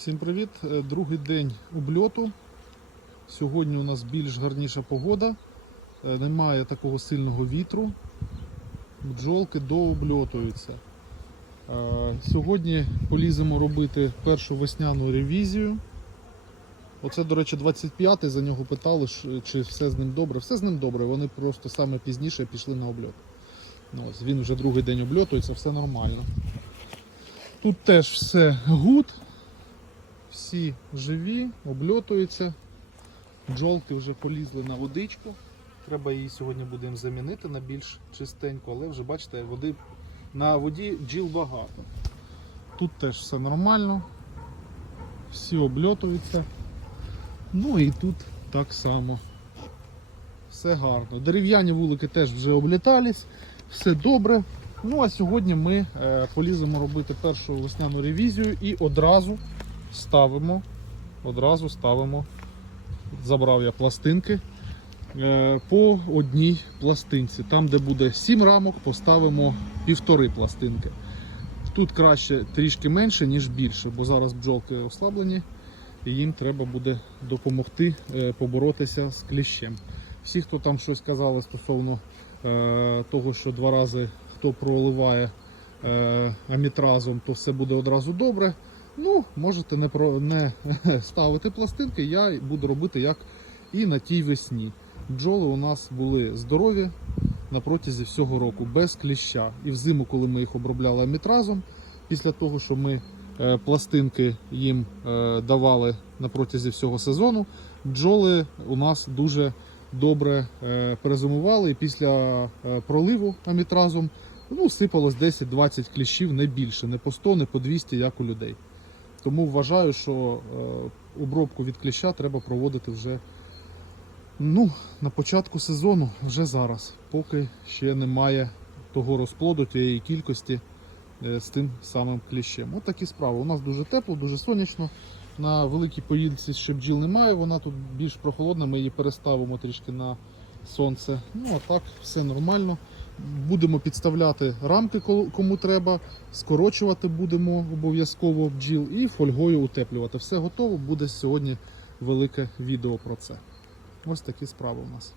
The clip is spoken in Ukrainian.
Всім привіт! Е, Другий день обльоту. Сьогодні у нас більш гарніша погода, Е, немає такого сильного вітру. Бджолки дообльотуються. Е, Сьогодні поліземо робити першу весняну ревізію. Оце, до речі, 25-й, за нього питали, чи все з ним добре. Все з ним добре, вони просто саме пізніше пішли на обльот. Ну, ось, він вже другий день обльотується, все нормально. Тут теж все гуд, всі живі, обльотуються. Бджолки вже полізли на водичку. Треба її сьогодні будемо замінити на більш чистеньку, але вже бачите, води на воді бджіл багато. Тут теж все нормально. Всі обльотуються. Ну і тут так само. Все гарно. Дерев'яні вулики теж вже облітались, все добре. Ну а сьогодні ми е, поліземо робити першу весняну ревізію і одразу ставимо, одразу ставимо, забрав я пластинки е, по одній пластинці. Там, де буде 7 рамок, поставимо півтори пластинки. Тут краще трішки менше, ніж більше, бо зараз бджолки ослаблені і їм треба буде допомогти е, поборотися з кліщем. Всі, хто там щось казали стосовно е, того, що два рази хто проливає амітразом, то все буде одразу добре. Ну, можете не, про, не ставити пластинки, я буду робити як і на тій весні. Бджоли у нас були здорові на протязі всього року, без кліща. І взиму, коли ми їх обробляли амітразом, після того, що ми е, пластинки їм е, давали на протязі всього сезону, бджоли у нас дуже добре е, перезимували. І після проливу амітразом ну, сипалось 10-20 кліщів, не більше, не по 100, не по 200, як у людей. Тому вважаю, що е, обробку від кліща треба проводити вже ну, на початку сезону, вже зараз, поки ще немає того розплоду, тієї кількості е, з тим самим кліщем. От такі справи. У нас дуже тепло, дуже сонячно. На великій поїлці ще бджіл немає, вона тут більш прохолодна, ми її переставимо трішки на сонце. Ну а так, все нормально. Будемо підставляти рамки, кому треба, скорочувати будемо обов'язково бджіл і фольгою утеплювати. Все готово, буде сьогодні велике відео про це. Ось такі справи у нас.